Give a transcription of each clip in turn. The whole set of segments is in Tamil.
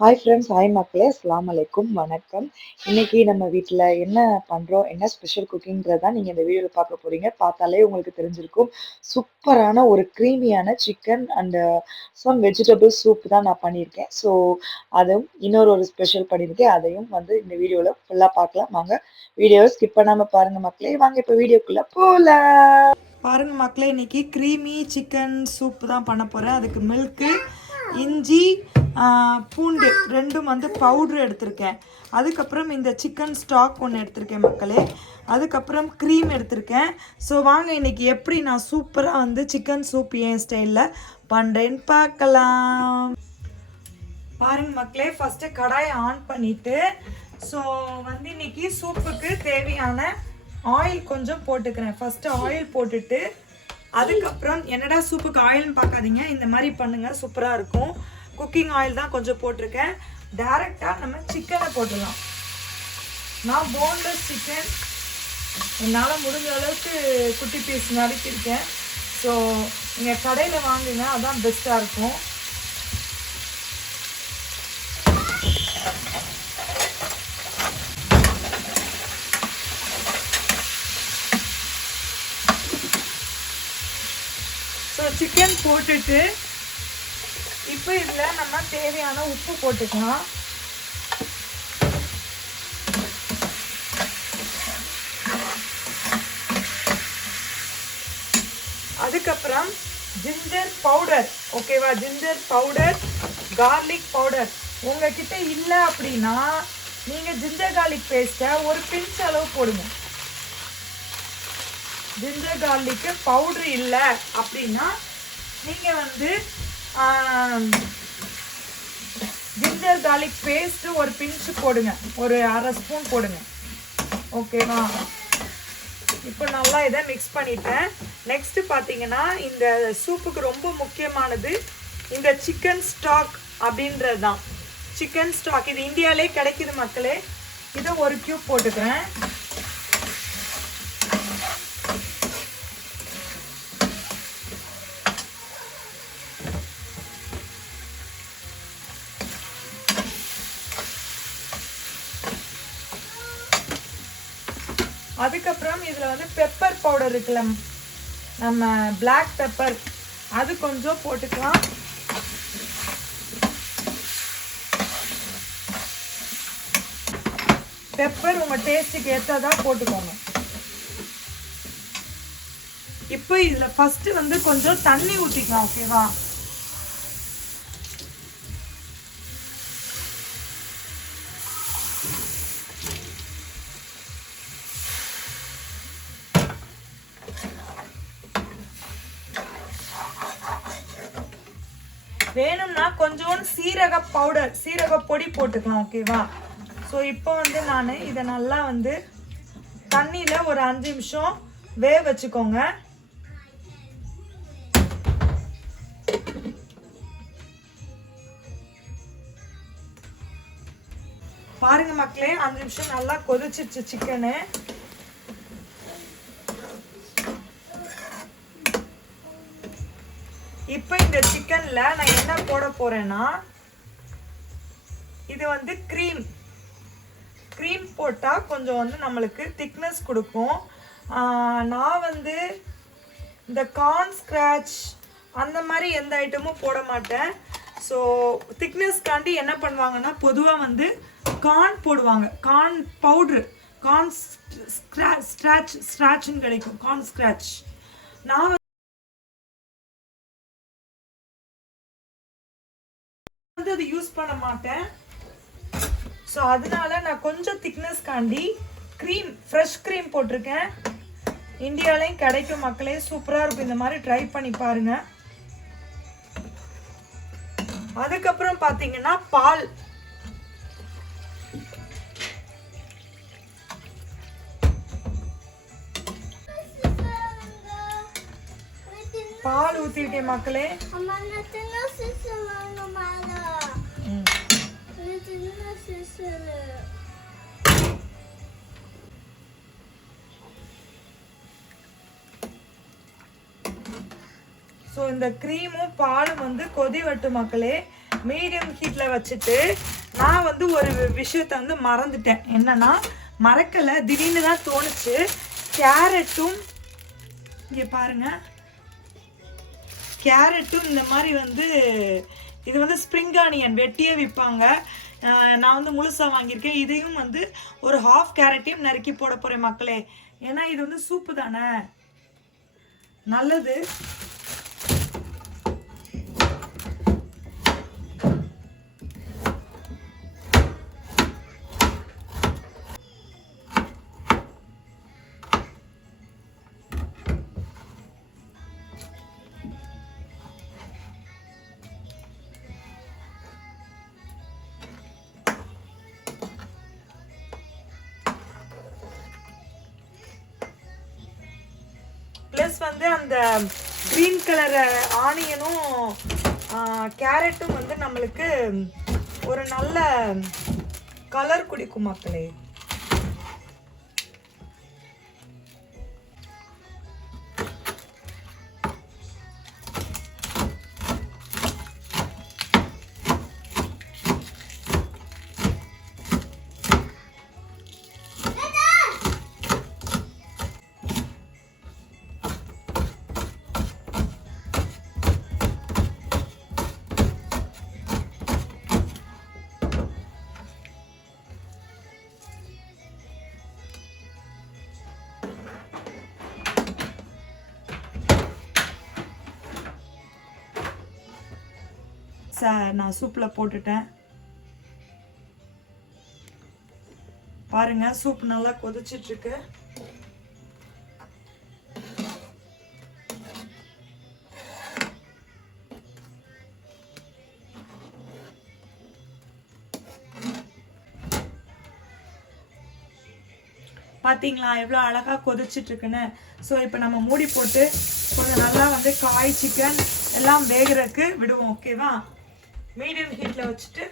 ஹாய் ஃப்ரெண்ட்ஸ், ஹாய் மக்களே, அஸ்ஸலாமு அலைக்கும், வணக்கம். இன்னைக்கு நம்ம வீட்டில் என்ன பண்ணுறோம், என்ன ஸ்பெஷல் குக்கிங்கிறதான் நீங்கள் இந்த வீடியோவில் பார்க்க போகிறீங்க. பார்த்தாலே உங்களுக்கு தெரிஞ்சிருக்கும். சூப்பரான ஒரு க்ரீமியான chicken and some vegetable soup தான் நான் பண்ணியிருக்கேன். ஸோ அதுவும் ஒரு ஸ்பெஷல் பண்ணியிருக்கேன். அதையும் இந்த வீடியோவில் ஃபுல்லாக பார்க்கலாம். வாங்க, வீடியோவை ஸ்கிப் பண்ணாமல் பாருங்கள் மக்களே. வாங்க இப்போ வீடியோக்குள்ளே போகலாம். பாருங்க மக்களே, இன்னைக்கு க்ரீமி சிக்கன் சூப் தான் பண்ண போகிறேன். அதுக்கு மில்க்கு, இஞ்சி, பூண்டு ரெண்டும் பவுட்ரு எடுத்திருக்கேன். அதுக்கப்புறம் இந்த சிக்கன் ஸ்டாக் ஒன்று எடுத்திருக்கேன் மக்களே. அதுக்கப்புறம் க்ரீம் எடுத்திருக்கேன். ஸோ வாங்க இன்றைக்கி எப்படி நான் சூப்பராக சிக்கன் சூப் என் ஸ்டைலில் பண்ணுறேன்னு பார்க்கலாம். பாருங்க மக்களே, ஃபஸ்ட்டு கடாயை ஆன் பண்ணிவிட்டு ஸோ இன்றைக்கி சூப்புக்கு தேவையான ஆயில் கொஞ்சம் போட்டுக்கிறேன். ஃபஸ்ட்டு ஆயில் போட்டுட்டு அதுக்கப்புறம் என்னடா சூப்புக்கு ஆயில்னு பார்க்காதீங்க, இந்த மாதிரி பண்ணுங்கள், சூப்பராக இருக்கும். குக்கிங் ஆயில் தான் கொஞ்சம் போட்டிருக்கேன். டைரெக்டாக நம்ம சிக்கனை போட்டுடலாம். நான் போன்லெஸ் சிக்கன் என்னால் முடிஞ்ச அளவுக்கு குட்டி பீஸ் நறுக்கியிருக்கேன். ஸோ நீங்கள் கடையில் வாங்குங்க, அதுதான் பெஸ்ட்டாக இருக்கும். ஸோ சிக்கன் போட்டுட்டு இப்போ இதில் நம்ம தேவையான உப்பு போட்டுக்கலாம். அதுக்கப்புறம் ஜிஞ்சர் பவுடர், ஓகேவா? ஜிஞ்சர் பவுடர், கார்லிக் பவுடர் உங்ககிட்ட இல்லை அப்படின்னா நீங்கள் ஜிஞ்சர் கார்லிக் பேஸ்ட்டை ஒரு பிஞ்ச் அளவு போடுங்க. ஜிஞ்சர் கார்லிக்கு பவுட்ரு இல்லை அப்படின்னா நீங்கள் ஜிஞ்சர் கார்லிக் பேஸ்ட்டு ஒரு பிஞ்சு போடுங்க, ஒரு அரை ஸ்பூன் போடுங்க, ஓகேவா? இப்போ நல்லா இதை மிக்ஸ் பண்ணிட்டேன். நெக்ஸ்ட்டு பார்த்தீங்கன்னா இந்த சூப்புக்கு ரொம்ப முக்கியமானது இந்த சிக்கன் ஸ்டாக் அப்படின்றது தான். சிக்கன் ஸ்டாக் இது இந்தியாவிலே கிடைக்குது மக்களே. இதை ஒரு கியூப் போட்டுக்கிறேன். அதுக்கப்புறம் இதில் பெப்பர் பவுடர் இருக்குல்ல, நம்ம பிளாக் பெப்பர், அது கொஞ்சம் போட்டுக்கலாம். பெப்பர் உங்கள் டேஸ்ட்டுக்கு ஏற்றதாக போட்டுக்கோங்க. இப்போ இதில் ஃபஸ்ட்டு கொஞ்சம் தண்ணி ஊற்றிக்கலாம், ஓகேவா? வேணும்னா கொஞ்சோண்டு சீரக பவுடர், சீரக பொடி போட்டுக்கலாம், ஓகேவா? ஸோ இப்போ நான் இதை நல்லா தண்ணியில் ஒரு 5 நிமிஷம் வேக வச்சுக்கோங்க. பாருங்க மக்களே, 5 நிமிஷம் நல்லா கொதிச்சிருச்சு சிக்கனு. இப்போ இந்த சிக்கன்ல நான் என்ன போட போறேன்னா, இது க்ரீம் போட்டால் கொஞ்சம் நம்மளுக்கு திக்னஸ் கொடுக்கும். நான் இந்த கார்ன் ஸ்க்ராட்ச் அந்த மாதிரி எந்த ஐட்டமும் போட மாட்டேன். ஸோ திக்னஸ்காண்டி என்ன பண்ணுவாங்கன்னா, பொதுவாக கார்ன் போடுவாங்க, கார்ன் பவுட்ரு, கார்ன் ஸ்க்ராட்ச்னு கிடைக்கும், கார்ன் ஸ்க்ராட்ச். நான் அது யூஸ் பண்ண மாட்டேன். ஸோ அதனால நான் கொஞ்சம் திக்னஸ்காண்டி க்ரீம், ஃப்ரெஷ் க்ரீம் போட்டிருக்கேன். இந்தியாவிலையும் கிடைக்கும் மக்களே, சூப்பராக இருக்கும். இந்த மாதிரி ட்ரை பண்ணி பாருங்க. அதுக்கப்புறம் பார்த்தீங்கன்னா பால், பால் ஊற்றிட்டேன் மக்களே. ஸோ இந்த க்ரீமும் பாலும் கொதி வட்டு மக்களே. மீடியம் ஹீட்டில் வச்சுட்டு நான் வந்து ஒரு விஷயத்த வந்து மறந்துட்டேன். என்னன்னா மறக்கலை, திடீர்னு தான் தோணுச்சு. கேரட்டும் இங்கே பாருங்கள், கேரட்டும் இந்த மாதிரி வந்து இது வந்து ஸ்ப்ரிங் ஆனியன் வெட்டியே விற்பாங்க. நான் வந்து முழுசாக வாங்கியிருக்கேன். இதையும் வந்து ஒரு ஹாஃப் கேரட்டையும் நறுக்கி போட போகிறேன் மக்களே. ஏன்னா இது வந்து சூப்பு தானே, நல்லது. ப்ளஸ் வந்து அந்த க்ரீன் கலர் ஆனியனும் கேரட்டும் வந்து நம்மளுக்கு ஒரு நல்ல கலர் குடிக்கும் மக்களே. நான் சூப்பில் போட்டுட்டேன். பாருங்க, சூப் நல்லா கொதிச்சிட்டு இருக்கு. பார்த்தீங்களா எவ்வளோ அழகாக கொதிச்சிட்டு இருக்குன்னு. ஸோ இப்போ நம்ம மூடி போட்டு கொஞ்சம் நல்லா வந்து காய் சிக்கன் எல்லாம் வேகிறதுக்கு விடுவோம். ஓகேவா? மீடியம் ஹீட்டில் வச்சுட்டு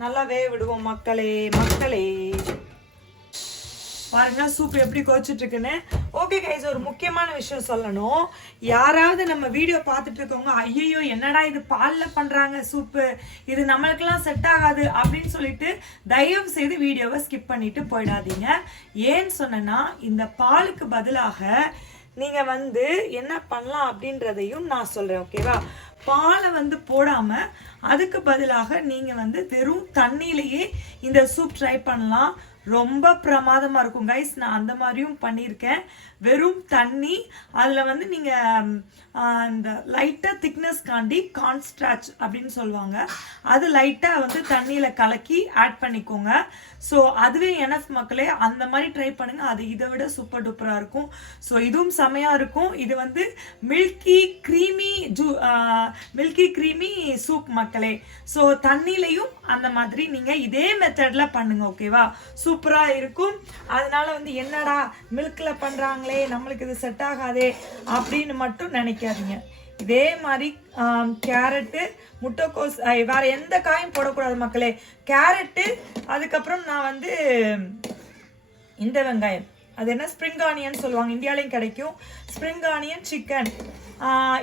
நல்லா வேக விடுவோம் மக்களே. பாருங்க சூப் எப்படி கொதிச்சுட்டு இருக்குன்னு. ஓகே கைஸ், ஒரு முக்கியமான விஷயம் சொல்லணும். யாராவது நம்ம வீடியோ பார்த்துட்டு இருக்கவங்க ஐயோ என்னடா இது பாலில் பண்ணுறாங்க சூப்பு, இது நம்மளுக்கெல்லாம் செட் ஆகாது அப்படின்னு சொல்லிட்டு தயவு செய்து வீடியோவை ஸ்கிப் பண்ணிட்டு போயிடாதீங்க. ஏன்னு சொன்னேன்னா இந்த பாலுக்கு பதிலாக நீங்கள் வந்து என்ன பண்ணலாம் அப்படின்றதையும் நான் சொல்கிறேன். ஓகேவா? பாலை வந்து போடாமல் அதுக்கு பதிலாக நீங்கள் வந்து வெறும் தண்ணியிலேயே இந்த சூப் ட்ரை பண்ணலாம். ரொம்ப பிரமாதமாக இருக்கும் கைஸ். நான் அந்த மாதிரியும் பண்ணியிருக்கேன். வெறும் தண்ணி, அதில் வந்து நீங்கள் இந்த லைட்டாக திக்னஸ் காண்டி கார்ன்ஸ்டார்ச் அப்படின்னு சொல்லுவாங்க, அது லைட்டாக வந்து தண்ணியில் கலக்கி ஆட் பண்ணிக்கோங்க. ஸோ அதுவே எனஃப் மக்களே. அந்த மாதிரி ட்ரை பண்ணுங்கள், அது இதை விட சூப்பர் டூப்பராக இருக்கும். ஸோ இதுவும் செமையாக இருக்கும். இது வந்து மில்கி க்ரீமி சூப் மக்களே. ஸோ தண்ணியிலையும் அந்த மாதிரி நீங்கள் இதே மெத்தடில் பண்ணுங்கள். ஓகேவா? சூப்பராக இருக்கும். அதனால வந்து என்னடா மில்கில் பண்ணுறாங்களே நம்மளுக்கு இது செட் ஆகாதே அப்படின்னு மட்டும் நினைக்காதீங்க. இதே மாதிரி கேரட்டு, முட்டைக்கோஸ், வேறு எந்த காயும் போடக்கூடாது மக்களே. கேரட்டு, அதுக்கப்புறம் நான் வந்து இந்த வெங்காயம், அது என்ன ஸ்ப்ரிங் ஆனியன் சொல்லுவாங்க, இந்தியாலையும் கிடைக்கும். ஸ்ப்ரிங் ஆனியன், சிக்கன்,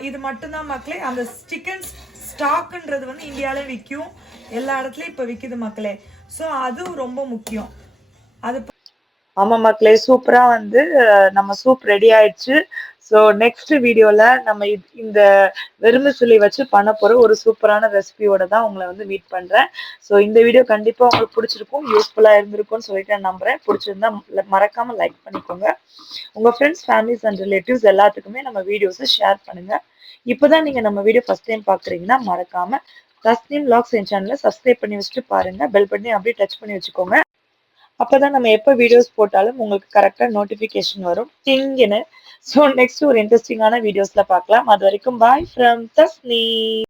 இது மட்டும்தான் மக்களே. அந்த சிக்கன் ஸ்டாக்குன்றது வந்து இந்தியாவிலே விற்கும், எல்லா இடத்துலையும் இப்போ விற்கிது மக்களே. ஸோ அதுவும் ரொம்ப முக்கியம். அது ஆமா மக்களே, சூப்பரா வந்து நம்ம சூப் ரெடி ஆயிடுச்சு. ஸோ நெக்ஸ்ட் வீடியோல நம்ம இந்த வெறுமிசுள்ளி வச்சு பண்ண போற ஒரு சூப்பரான ரெசிபியோட தான் உங்களை வந்து மீட் பண்றேன். ஸோ இந்த வீடியோ கண்டிப்பா உங்களுக்கு பிடிச்சிருக்கும், யூஸ்ஃபுல்லா இருந்திருக்கும்னு சொல்லிட்டு நான் நம்புறேன். பிடிச்சிருந்தா மறக்காம லைக் பண்ணிக்கோங்க. உங்க ஃப்ரெண்ட்ஸ், ஃபேமிலிஸ் அண்ட் ரிலேட்டிவ்ஸ் எல்லாத்துக்குமே நம்ம வீடியோஸை ஷேர் பண்ணுங்க. இப்போதான் நீங்க நம்ம வீடியோ ஃபர்ஸ்ட் டைம் பாக்குறீங்கன்னா மறக்காம தஸ்னீம் வ்ளாக்ஸ் என் சேனலை சப்ஸ்கிரைப் பண்ணி வச்சுட்டு பாருங்க. பெல் பட்டனை அப்படியே டச் பண்ணி வச்சுக்கோங்க. அப்பதான் நம்ம எப்போ வீடியோஸ் போட்டாலும் உங்களுக்கு கரெக்டா நோட்டிபிகேஷன் வரும் டிங்னு. ஸோ நெக்ஸ்ட் ஒரு இன்ட்ரெஸ்டிங்கான வீடியோஸ்ல பார்க்கலாம். அது வரைக்கும் பாய் ஃப்ரம் தஸ்னீம்.